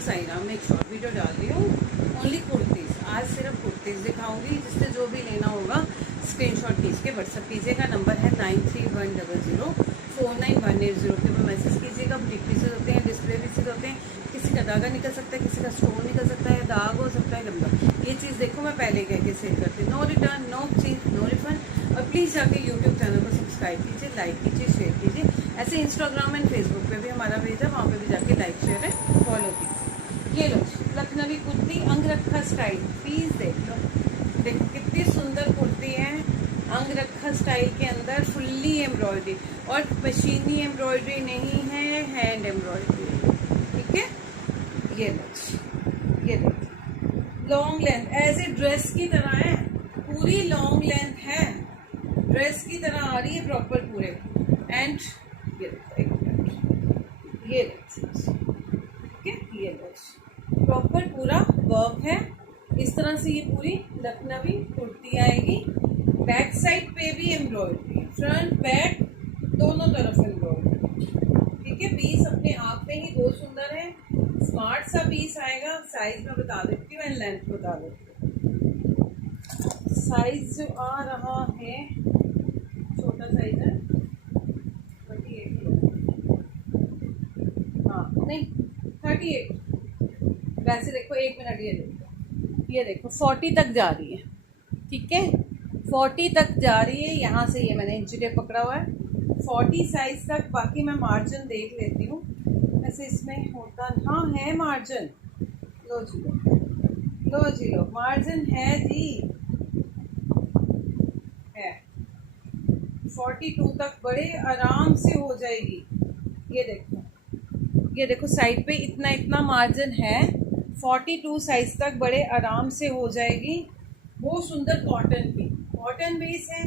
साइना में एक short video डाल रही हूँ ओनली कुर्तीज़। आज सिर्फ कुर्तीज़ दिखाऊंगी, जिससे जो भी लेना होगा स्क्रीनशॉट खींच के व्हाट्सअप कीजिएगा। नंबर है 9310049180 के ऊपर मैसेज कीजिएगा। बुटीक पीसेज होते हैं, डिस्प्ले पीसेज होते हैं, किसी का धागा निकल सकता है, किसी का स्टोन निकल सकता है, दाग हो सकता है, गंदा। ये चीज़ देखो मैं पहले कह के सेल करती हूँ। No return, no change, no refund. और प्लीज़ जाके यूट्यूब चैनल को सब्सक्राइब कीजिए, लाइक कीजिए, शेयर कीजिए। ऐसे इंस्टाग्राम एंड फेसबुक पे भी हमारा पेज है, वहाँ पे भी जाके लाइक शेयर है फॉलो कीजिए। ये लो लखनवी कुर्ती अंगरखा स्टाइल, प्लीज़ देख लो। देखो कितनी सुंदर कुर्ती है, अंगरखा स्टाइल के अंदर फुल्ली एम्ब्रॉयडरी, और मशीनी एम्ब्रॉयडरी नहीं है, हैंड एम्ब्रॉयडरी। ठीक है, ये लो, ये देखो long length as a dress की तरह है, पूरी लॉन्ग लेंथ है, ड्रेस की तरह आ रही है प्रॉपर पूरे। एंड ये देखो एक मिनट, ये देखो, ठीक है, ये लो प्रॉपर पूरा वर्क है। इस तरह से ये पूरी लखनवी कुर्ती आएगी। बैक साइड पे भी एम्ब्रॉयडरी, फ्रंट बैक दोनों तरफ एम्ब्रॉयडरी। ठीक है, पीस अपने आप में ही बहुत सुंदर है, स्मार्ट सा पीस आएगा। साइज में बता देती हूँ एंड लेंथ बता देती हूँ। साइज जो आ रहा है, छोटा साइज है 38, हाँ नहीं 38। वैसे देखो एक मिनट, ये देखो 40 तक जा रही है। ठीक है, 40 तक जा रही है। यहाँ से ये मैंने इंची टेप पकड़ा हुआ है 40 साइज तक। बाकी मैं मार्जिन देख लेती हूँ, वैसे इसमें होता हाँ है मार्जिन। लो जी लो, लो जी लो, मार्जिन है जी, है 42 तक बड़े आराम से हो जाएगी। ये देखो, ये देखो साइड पे इतना इतना मार्जिन है, 42 साइज तक बड़े आराम से हो जाएगी। बहुत सुंदर कॉटन की, कॉटन बेस है,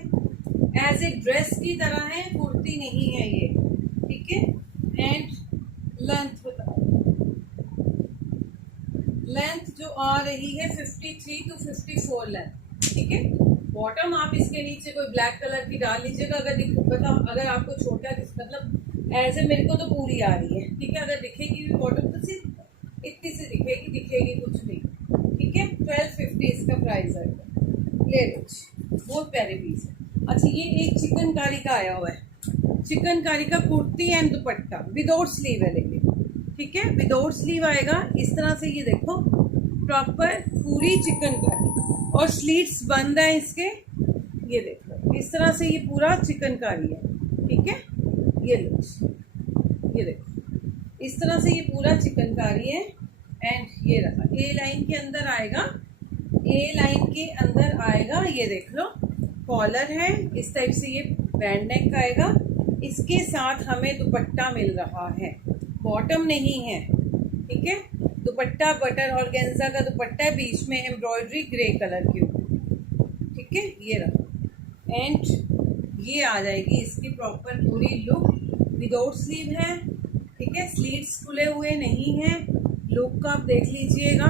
एज ए ड्रेस की तरह है, कुर्ती नहीं है ये। ठीक है, एंड लेंथ बताओ, लेंथ जो आ रही है 53 to 54 लेंथ। ठीक है, बॉटम आप इसके नीचे कोई ब्लैक कलर की डाल लीजिएगा। अगर आपको छोटा मतलब एज ए मेरे को तो पूरी आ रही है। ठीक है, अगर दिखेगी भी बॉटम तो सिर्फ इतनी सी दिखेगी कुछ नहीं। ठीक है, 1250 इसका प्राइस है। ले लो, बहुत प्यारे पीस है। अच्छा, ये एक चिकनकारी का आया हुआ है, चिकनकारी का kurti and dupatta without sleeve है लेकिन। ठीक है, विदाउट स्लीव आएगा इस तरह से। ये देखो प्रॉपर पूरी चिकनकारी, और स्लीव्स बंद है इसके। ये देखो इस तरह से ये पूरा चिकनकारी है। ठीक है, ये लो, ये देखो इस तरह से ये पूरा चिकनकारी है। एंड ये रहा, ए लाइन के अंदर आएगा, ए लाइन के अंदर आएगा। ये देख लो, कॉलर है इस टाइप से, ये बैंड नेक आएगा। इसके साथ हमें दुपट्टा मिल रहा है, बॉटम नहीं है। ठीक है, दुपट्टा बटर ऑर्गेन्जा का दुपट्टा है, बीच में एम्ब्रॉयडरी ग्रे कलर की ऊपर। ठीक है, ये रहा, एंड ये आ जाएगी इसकी प्रॉपर पूरी लुक। विदाउट स्लीव है। ठीक है, स्लीव्स खुले हुए नहीं हैं। लुक का आप देख लीजिएगा,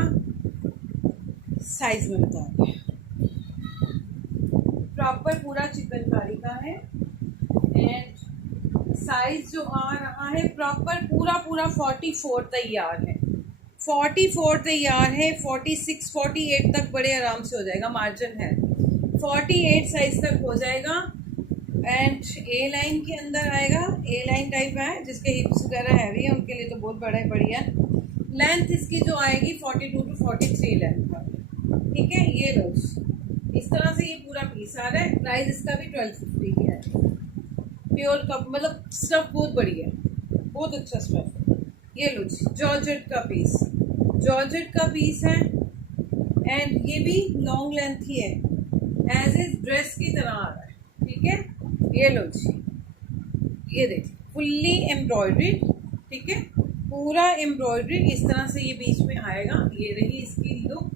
साइज में बता दें, प्रॉपर पूरा चिकनकारी का है। एंड साइज जो आ रहा है प्रॉपर पूरा 44 तैयार है, 44 तैयार है। 46 48 तक बड़े आराम से हो जाएगा, मार्जिन है 48 साइज तक हो जाएगा। एंड ए लाइन के अंदर आएगा, ए लाइन टाइप है, जिसके हिप्स वगैरह हैवी है उनके लिए तो बहुत बड़ा है, बढ़िया। लेंथ इसकी जो आएगी 42 to 43 लेंथ का। ठीक है, ये लो, इस तरह से ये पूरा पीस आ रहा है। प्राइस इसका भी 1250 की है। प्योर कप मतलब स्टफ बहुत बढ़िया है, बहुत अच्छा स्टफ है। ये लो, जॉर्जेट का पीस, जॉर्जेट का पीस है। एंड ये भी लॉन्ग लेंथ ही है, एज ए ड्रेस की तरह आ रहा है। ठीक है, ये लो जी, ये देखिए फुल्ली एम्ब्रॉयडरी। ठीक है, पूरा एम्ब्रॉयडरी इस तरह से ये बीच में आएगा। ये रही इसकी लुक।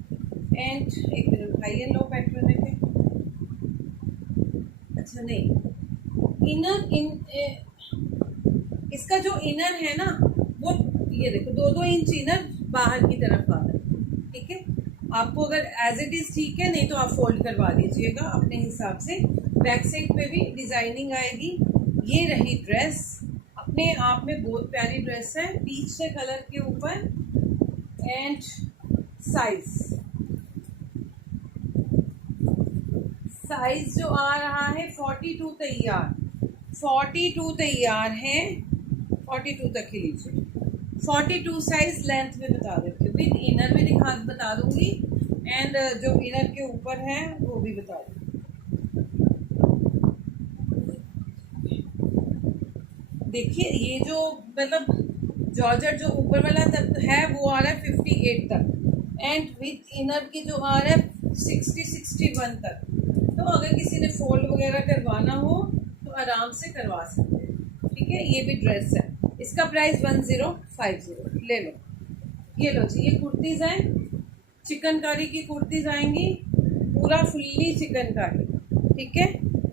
एंड एक मिनट उठाइए, लो पैटर्न में थे, अच्छा नहीं, इनर इसका जो इनर है ना वो ये देखो 2-2 इंच इनर बाहर की तरफ आ रहा है। ठीक है, आपको अगर एज इट इज ठीक है, नहीं तो आप फोल्ड करवा दीजिएगा अपने हिसाब से। बैक साइड पे भी डिजाइनिंग आएगी। ये रही ड्रेस, अपने आप में बहुत प्यारी ड्रेस है, पीच से कलर के ऊपर। एंड साइज जो आ रहा है 42 तैयार, 42 तैयार है, 42 तक ही लीजिए। 42 साइज लेंथ में बता देती हूँ, विद इनर भी बता दूंगी एंड जो इनर के ऊपर है वो भी बता दूंगी। देखिए ये जो मतलब जॉर्जेट जो ऊपर वाला तक है वो आ रहा है 58 तक एंड विद इनर की जो आ रहा है 61 तक। तो अगर किसी ने फोल्ड वगैरह करवाना हो तो आराम से करवा सकते हैं। ठीक है, ये भी ड्रेस है, इसका प्राइस 1050 ले लो। ये लो जी, ये कुर्तीज़ हैं, चिकनकारी की कुर्तीज़ आएंगी, पूरा फुल्ली चिकनकारी। ठीक है,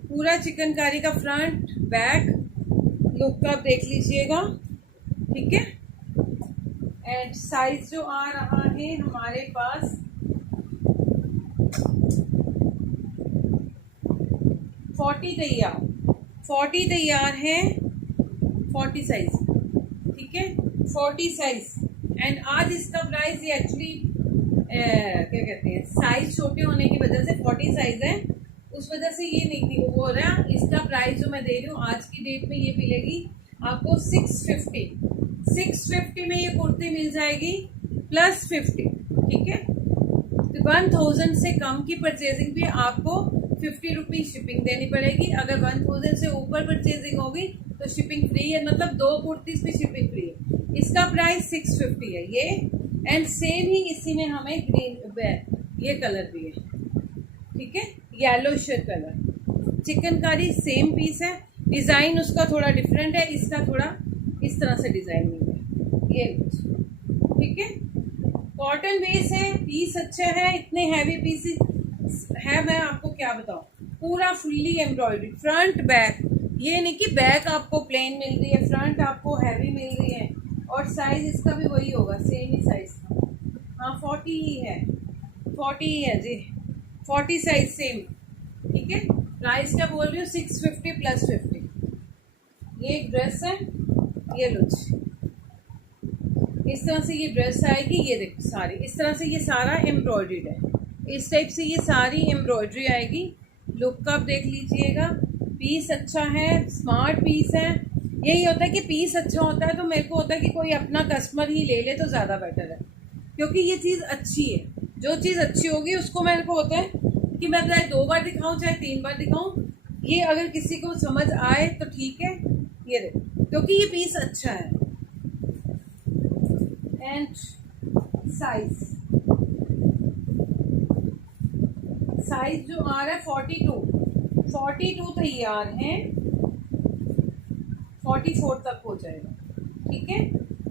पूरा चिकनकारी का फ्रंट बैक लुक आप देख लीजिएगा। ठीक है, एंड साइज जो आ रहा है हमारे पास 40 तैयार है, 40 साइज। ठीक है, 40 साइज एंड आज इसका प्राइस ये एक्चुअली क्या कहते हैं, साइज छोटे होने की वजह से 40 साइज है, उस वजह से ये नहीं हो रहा। इसका प्राइस जो मैं दे रही हूँ आज की डेट में ये मिलेगी आपको 650 में ये कुर्ती मिल जाएगी प्लस 50। ठीक है, 1000 से कम की परचेजिंग भी आपको 50 रुपीज़ शिपिंग देनी पड़ेगी। अगर 1000 से ऊपर परचेजिंग होगी तो शिपिंग फ्री है, मतलब 2 कुर्तीज़ पे शिपिंग फ्री है। इसका प्राइस 650 है ये, एंड सेम ही इसी में हमें ग्रीन ये कलर भी है। ठीक है, yellow shade colour, chikankari same piece है, डिज़ाइन उसका थोड़ा डिफरेंट है, इसका थोड़ा इस तरह से डिज़ाइनिंग है ये। ठीक है, कॉटन बेस है, पीस अच्छा है, इतने हैवी पीसेस है, मैं आपको क्या बताऊँ, पूरा फुल्ली एम्ब्रॉयडरी फ्रंट बैक। ये नहीं कि बैक आपको प्लेन मिल रही है, फ्रंट आपको हैवी मिल रही है। और साइज इसका भी वही होगा, सेम ही साइज का। हाँ 40 ही है, 40 ही है जी, 40 साइज सेम। ठीक है, प्राइस क्या बोल रही हूँ, 650 प्लस 50। ये एक ड्रेस है, ये लो इस तरह से ये ड्रेस आएगी। ये देखो सारी इस तरह से, ये सारा एम्ब्रॉयडर्ड है, इस टाइप से ये सारी एम्ब्रॉयडरी आएगी। लुक आप देख लीजिएगा, पीस अच्छा है, स्मार्ट पीस है। यही होता है कि पीस अच्छा होता है तो मेरे को होता है कि कोई अपना कस्टमर ही ले ले तो ज़्यादा बेटर है, क्योंकि ये चीज़ अच्छी है। जो चीज़ अच्छी होगी उसको मेरे को होता है कि मैं चाहे 2 बार दिखाऊं चाहे 3 बार दिखाऊं, ये अगर किसी को समझ आए तो ठीक है। ये देखो, क्योंकि ये पीस अच्छा है। एंड साइज जो आ रहा है 42 तैयार है, 44 तक हो जाएगा। ठीक है,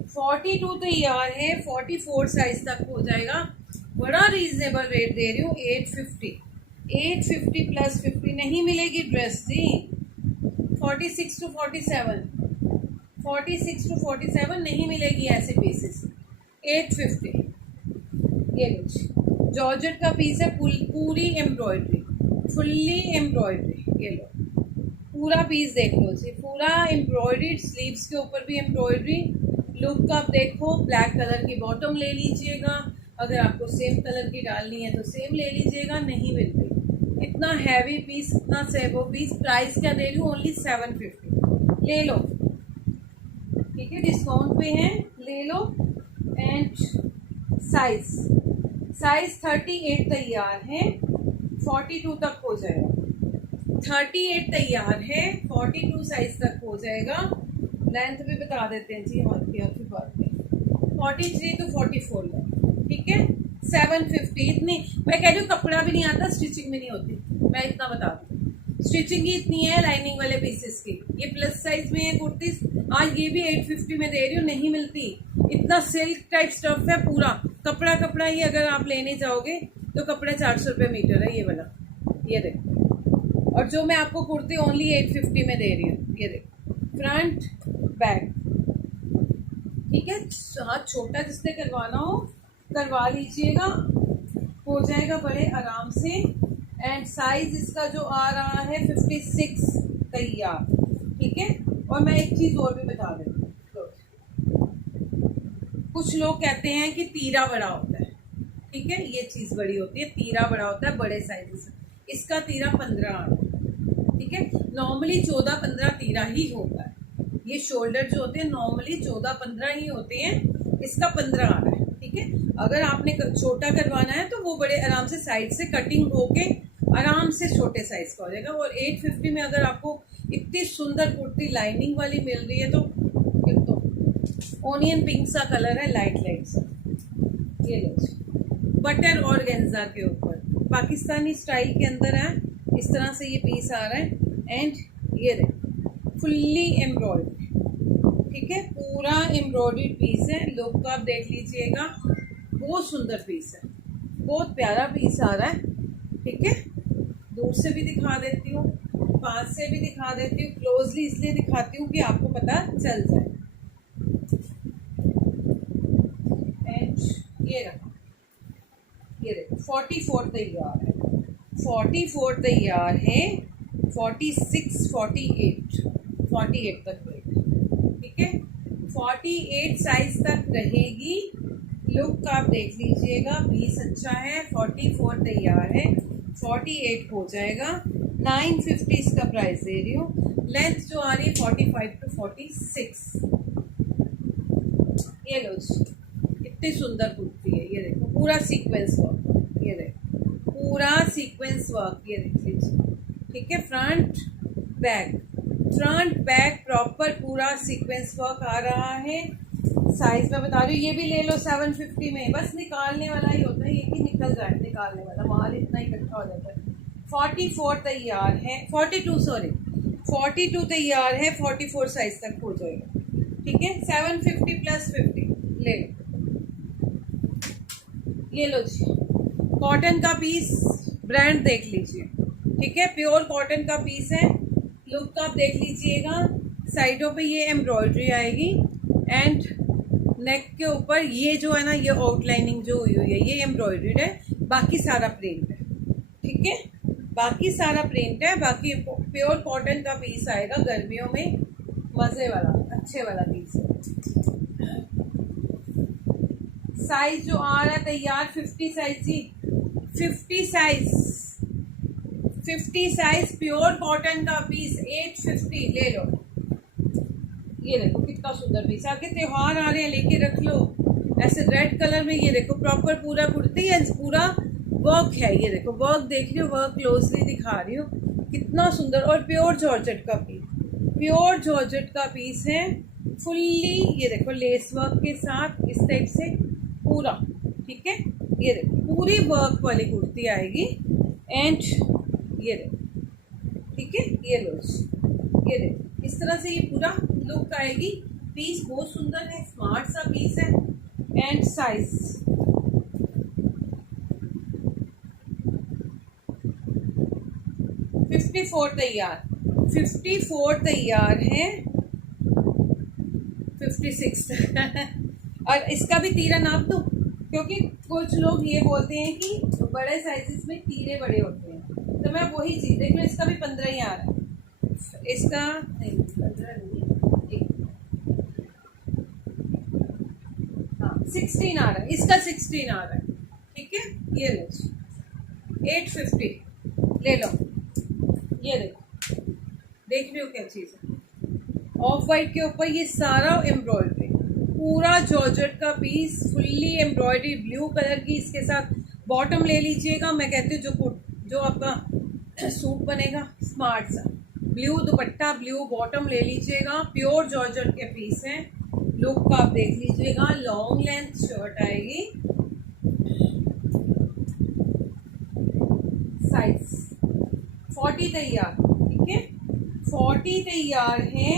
42 तैयार है, 44 साइज तक हो जाएगा। बड़ा रीजनेबल रेट दे रही हूँ, 850 प्लस 50 नहीं मिलेगी ड्रेस जी। 46 टू 47 नहीं मिलेगी ऐसे पीसेस, 850। ये लो, जॉर्जेट का पीस है, पूरी एम्ब्रॉयडरी, फुल्ली एम्ब्रॉयडरी। ये लो पूरा पीस देख लो जी, पूरा एम्ब्रॉयडरी, स्लीव्स के ऊपर भी एम्ब्रॉयडरी। लुक आप देखो, ब्लैक कलर की बॉटम ले लीजिएगा, अगर आपको सेम कलर की डालनी है तो सेम ले लीजिएगा, नहीं मिल रही। इतना हैवी पीस, इतना सेवो पीस, प्राइस क्या दे रही हूँ, ओनली 750। ले लो, ठीक है, डिस्काउंट पे है, ले लो। एंड साइज 38 तैयार है, 42 तक हो जाएगा। 38 तैयार है, 42 साइज तक हो जाएगा। लेंथ भी बता देते हैं जी, हाथ की बात में 43 to 44 है। ठीक है, 750। इतनी मैं कह रही हूँ, कपड़ा भी नहीं आता, स्टिचिंग भी नहीं होती, मैं इतना बता दूँ। स्टिचिंग ही इतनी है लाइनिंग वाले पीसेस की। ये प्लस साइज में है कुर्तीस, आज ये भी 850 में दे रही हूँ, नहीं मिलती। इतना सिल्क टाइप स्टफ है, पूरा कपड़ा ही अगर आप लेने जाओगे तो कपड़ा 400 रुपये मीटर है ये वाला। ये देखो, और जो मैं आपको कुर्ती ओनली 850 में दे रही हूँ। ये देखो, फ्रंट बैक। ठीक है, हाथ छोटा जिसने करवाना हो करवा लीजिएगा, हो जाएगा बड़े आराम से। एंड साइज इसका जो आ रहा है 56 तैयार। ठीक है, और मैं एक चीज़ और भी बता देती हूँ, कुछ लोग कहते हैं कि तीरा बड़ा होता है, ठीक है, ये चीज़ बड़ी होती है, तीरा बड़ा होता है बड़े साइज से। इसका तीरा 15 आ रहा है, ठीक है। नॉर्मली 14-15 तीरा ही होता है। ये शोल्डर जो होते हैं नॉर्मली 14-15 ही होते हैं, इसका 15 आ रहा है, ठीक है। अगर आपने छोटा करवाना है तो वो बड़े आराम से साइड से कटिंग होके आराम से छोटे साइज का हो जाएगा। और 850 में अगर आपको इतनी सुंदर कुर्ती लाइनिंग वाली मिल रही है तो फिर तो ओनियन पिंक सा कलर है, लाइट लाइट सा। ये लो बटर और गेंजा के ऊपर पाकिस्तानी स्टाइल के अंदर है, इस तरह से ये पीस आ रहा है। एंड ये देखो फुल्ली एम्ब्रॉयडरी, ठीक है, पूरा एम्ब्रॉयडर्ड पीस है। लुक आप देख लीजिएगा, बहुत सुंदर पीस है, बहुत प्यारा पीस आ रहा है, ठीक है। दूर से भी दिखा देती हूँ, पास से भी दिखा देती हूँ, क्लोजली इसलिए दिखाती हूँ कि आपको पता चल जाए। एंड ये रहा, ये देखो 44 तैयार है, 44 तैयार है, 46, 48 तक रहेगी, ठीक है। 48 साइज तक रहेगी। लुक आप देख लीजिएगा, 20 अच्छा है, 44 तैयार है, 48 हो जाएगा। 950 इसका प्राइस दे रही हूँ। लेंथ जो आ रही है 45 to 46। ये लो जी, इतनी सुंदर कुर्ती है। ये देखो पूरा सीक्वेंस वर्क, ये देखो पूरा सीक्वेंस वर्क, ये देख लीजिए, ठीक है। फ्रंट बैक प्रॉपर पूरा सीक्वेंस वर्क आ रहा है। साइज मैं बता रही हूँ, ये भी ले लो 750 में, बस निकालने वाला ही होता है, ये कि निकल जाए, निकालने वाला माल इतना इकट्ठा हो जाता है। 44 तैयार है, 42 तैयार है, 44 साइज तक हो जाएगा, ठीक है। 750 + 50 ले लो। ये लो जी, कॉटन का पीस, ब्रांड देख लीजिए, ठीक है, प्योर कॉटन का पीस है। लुक आप देख लीजिएगा, साइडों पे ये एम्ब्रॉयडरी आएगी एंड नेक के ऊपर ये जो है ना, ये आउटलाइनिंग जो हुई हुई है ये एम्ब्रॉयडर्ड है, बाकी सारा प्रिंट है, ठीक है, बाकी सारा प्रिंट है। बाकी प्योर कॉटन का पीस आएगा, गर्मियों में मज़े वाला अच्छे वाला पीस है। साइज जो आ रहा है तैयार 50 साइज जी, 50 साइज प्योर कॉटन का पीस 850 ले लो। ये देखो कितना सुंदर पीस, आगे त्योहार आ रहे हैं, लेके रख लो ऐसे रेड कलर में। ये देखो प्रॉपर पूरा कुर्ती है, पूरा वर्क है, ये देखो वर्क देख रही हो, वर्क क्लोजली दिखा रही हो, कितना सुंदर। और प्योर जॉर्जेट का पीस, प्योर जॉर्जेट का पीस है फुल्ली, ये देखो लेस वर्क के साथ इस टाइप से पूरा, ठीक है। ये देखो पूरी वर्क वाली कुर्ती आएगी एंड ये देखो, ठीक है। ये लो, ये देखो इस तरह से ये पूरा लुक आएगी। पीस बहुत सुंदर है, स्मार्ट सा पीस है। एंड साइज 54 तैयार, 54 तैयार है, 56 और इसका भी तीरा नाप दो, क्योंकि कुछ लोग ये बोलते हैं कि बड़े साइजेस में तीरे बड़े होते हैं, तो मैं वही चीज़ देख लो, इसका भी 15 ही आ रहा है, इसका नहीं 15 नहीं, हाँ 16 आ रहा है, इसका 16 आ रहा है, ठीक है। ये लो 850 ले लो। ये देखो, देख रहे हो क्या चीज़ है, ऑफ वाइट के ऊपर ये सारा एम्ब्रॉयडरी, पूरा जॉर्जेट का piece fully embroidery, blue colour की इसके साथ बॉटम ले लीजिएगा। मैं कहती हूँ जो आपका सूट बनेगा स्मार्ट सा, ब्लू दुपट्टा ब्लू बॉटम ले लीजिएगा, प्योर जॉर्जेट के पीस हैं। लुक आप देख लीजिएगा, लॉन्ग लेंथ शर्ट आएगी। साइज 40 तैयार, ठीक है, 40 तैयार है,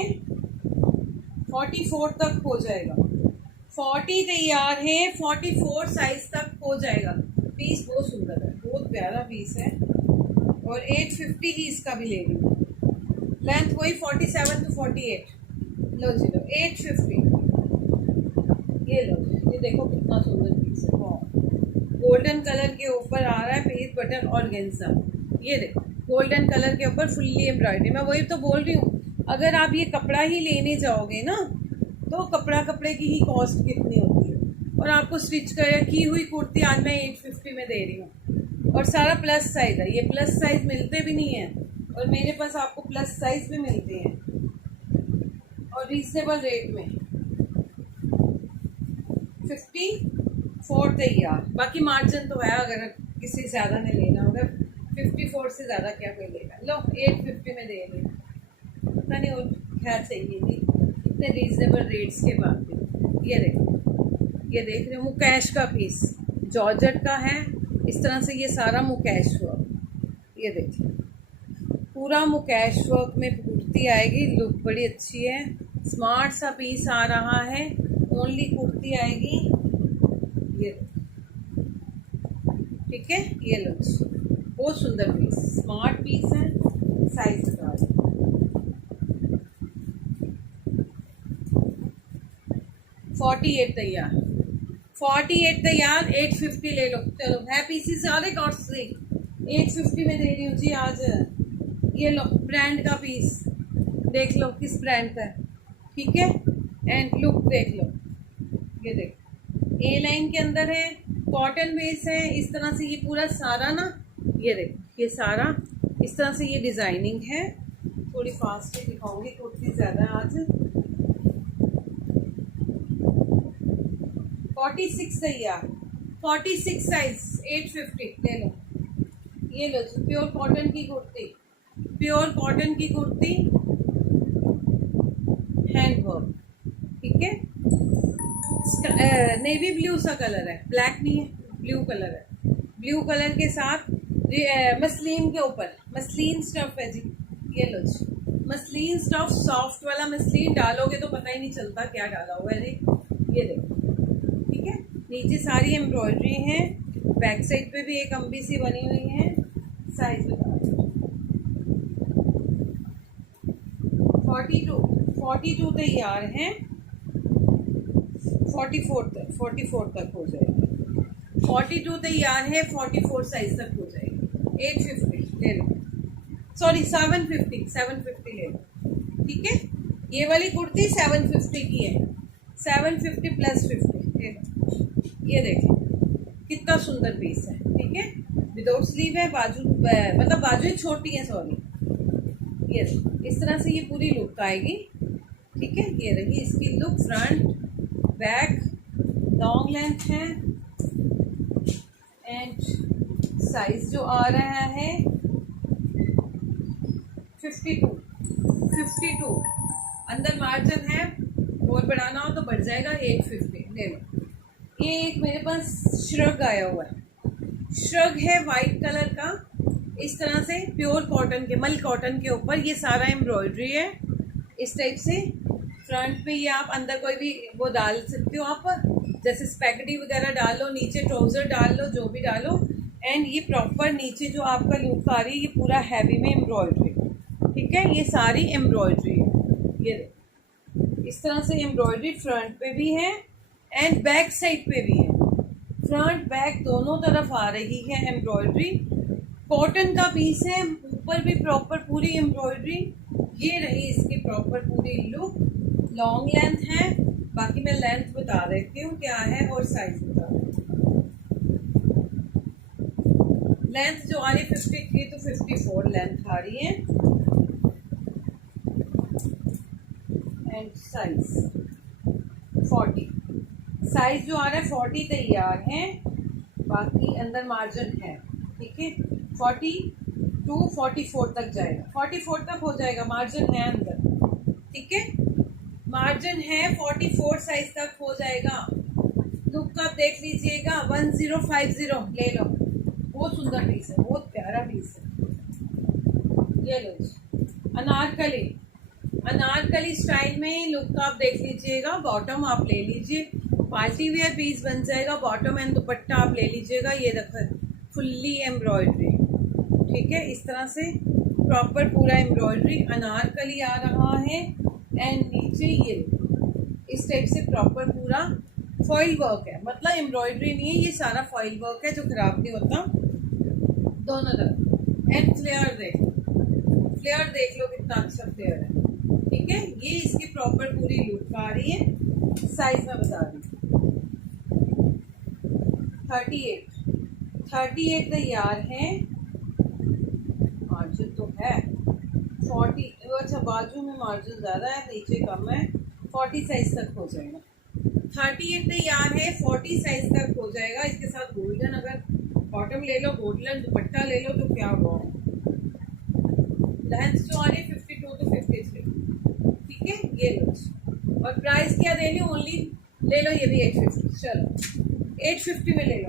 44 तक हो जाएगा, 40 तैयार है, 44 साइज तक हो जाएगा। पीस बहुत सुंदर है, बहुत प्यारा पीस है और 850 ही इसका भी ले रही हूँ। लेंथ वही 47 to 48। लो जी लो 850। ये लो, ये देखो कितना सुंदर पीस है, गोल्डन कलर के ऊपर आ रहा है पेज बटन और गेंजा। ये देखो गोल्डन कलर के ऊपर फुल्ली एम्ब्रॉयडरी। मैं वही तो बोल रही हूँ, अगर आप ये कपड़ा ही लेने जाओगे ना तो कपड़े की ही कॉस्ट कितनी होती है, और आपको स्टिच कर की हुई कुर्ती आज मैं 850 में दे रही हूँ। और सारा प्लस साइज है, ये प्लस साइज मिलते भी नहीं है और मेरे पास आपको प्लस साइज भी मिलते हैं और रीजनेबल रेट में। 54 तैयार, बाकी मार्जिन तो है, अगर किसी ज़्यादा ने लेना होगा 54 से ज़्यादा क्या कोई लेगा। लो 850 में दे रही, पता नहीं और क्या चाहिए थी इतने रीजनेबल रेट्स के बाद भी। ये देखो, ये देख रहे हो मुकैश का पीस, जॉर्जेट का है, इस तरह से ये सारा मुकैश वर्क, ये देखिए पूरा मुकैश वर्क में कुर्ती आएगी। लुक बड़ी अच्छी है, स्मार्ट सा पीस आ रहा है, ओनली कुर्ती आएगी। ये ठीक है, ये लो बहुत सुंदर पीस, स्मार्ट पीस है। साइज बता दो, 48 तैयार, 48 तैयार, 850 ले लो। चलो है पीसी सारे कॉस्टली, 850 में दे रही हूँ जी आज। ये लो ब्रांड का पीस, देख लो किस ब्रांड का है, ठीक है। एंड लुक देख लो, ये देखो ए लाइन के अंदर है, कॉटन बेस है, इस तरह से ये पूरा सारा ना, ये देखो ये सारा इस तरह से ये डिज़ाइनिंग है। थोड़ी फास्ट ही दिखाऊंगी, कुर्ती ज़्यादा आज। 46 तैयार, 46 साइज, 850 ले लो। ये लो प्योर कॉटन की कुर्ती, प्योर कॉटन की कुर्ती, हैंड वर्क, ठीक है। नेवी ब्लू सा कलर है, ब्लैक नहीं है, ब्लू कलर है। ब्लू कलर के साथ मसलिन के ऊपर मसलिन स्टफ है जी। ये लो जी मसलिन स्टफ, सॉफ्ट वाला मसलिन, डालोगे तो पता ही नहीं चलता क्या डाला हुआ है जी। ये देखो, ठीक है, नीचे सारी एम्ब्रॉयडरी है, बैक साइड पे भी एक अम्बी सी बनी हुई है। साइज बता दो, 42 तैयार है, 44 तक हो जाएगी। 42 तैयार है, 44 साइज तक हो जाएगी। 850 ले लो, सॉरी 750 ले लो, ठीक है। ये वाली कुर्ती 750 की है, 750 प्लस 50 ले लो। ये देखो कितना सुंदर पीस है, ठीक है। विदाउट स्लीव है, बाजू मतलब बाजुएं छोटी हैं, सॉरी। ये इस तरह से ये पूरी लुक आएगी, ठीक है। ये रही इसकी look, front back, long length है। एंड साइज जो आ रहा है 52, अंदर मार्जिन है, और बढ़ाना हो तो बढ़ जाएगा। 850 ले लो। ये एक मेरे पास श्रग आया हुआ है, श्रग है वाइट कलर का, इस तरह से प्योर कॉटन के, मल कॉटन के ऊपर ये सारा एम्ब्रॉयडरी है इस टाइप से। फ्रंट पे ये आप अंदर कोई भी वो डाल सकते हो आप, जैसे स्पैगेटी वगैरह डाल लो, नीचे ट्राउज़र डाल लो, जो भी डालो। एंड ये प्रॉपर नीचे जो आपका लुक आ रही है, ये पूरा हैवी में एम्ब्रॉयडरी, ठीक है। ये सारी एम्ब्रॉयडरी है, ये इस तरह से एम्ब्रॉयडरी फ्रंट पे भी है एंड बैक साइड पे भी है। फ्रंट बैक दोनों तरफ आ रही है एम्ब्रॉयडरी। कॉटन का पीस है, ऊपर भी प्रॉपर पूरी एम्ब्रॉयडरी। ये रही इसकी प्रॉपर पूरी लुक, लॉन्ग लेंथ है। बाकी मैं लेंथ बता देती हूँ क्या है और साइज बता देती हूँ। लेंथ जो आ रही 53 to 54 लेंथ आ रही है। एंड साइज 40, साइज जो आ रहा है 40 तैयार है, बाकी अंदर मार्जिन है, ठीक है। 40 to 44 तक जाएगा, 44 तक हो जाएगा, मार्जिन है अंदर, ठीक है। मार्जिन है 44 साइज तक हो जाएगा। लुक आप देख लीजिएगा, 1050 ले लो। बहुत सुंदर पीस है, बहुत प्यारा पीस है। ये लो अनारकली, अनारकली स्टाइल में लुक आप देख लीजिएगा। बॉटम आप ले लीजिए, पार्टी वेयर पीस बन जाएगा। बॉटम एंड दुपट्टा आप ले लीजिएगा। ये देखो फुल्ली एम्ब्रॉयडरी, ठीक है। इस तरह से प्रॉपर पूरा एम्ब्रॉयडरी अनारकली आ रहा है। एंड नीचे ये इस टाइप से प्रॉपर पूरा फॉइल वर्क है, मतलब एम्ब्रॉयडरी नहीं है, ये सारा फॉइल वर्क है जो खराब नहीं होता दोनों तरफ। एंड फ्लेयर देख लो कितना अच्छा फ्लेयर है, ठीक है। ये इसकी प्रॉपर पूरी लुक आ रही है। साइज में बता रही हूँ, 38 तैयार है, मार्जिन तो है 40, अच्छा बाजू में मार्जिन ज़्यादा है, नीचे कम है, 40 साइज तक हो जाएगा। 38 तैयार है, 40 साइज तक हो जाएगा। इसके साथ गोल्डन अगर बॉटम ले लो, गोल्डन दुपट्टा ले लो तो क्या हुआ, लेंथ जो आ रही है 52 to 53, ठीक है। ये लो, और प्राइस क्या दे रही हूँ, ओनली ले लो ये भी 850, चलो 850 में ले लो।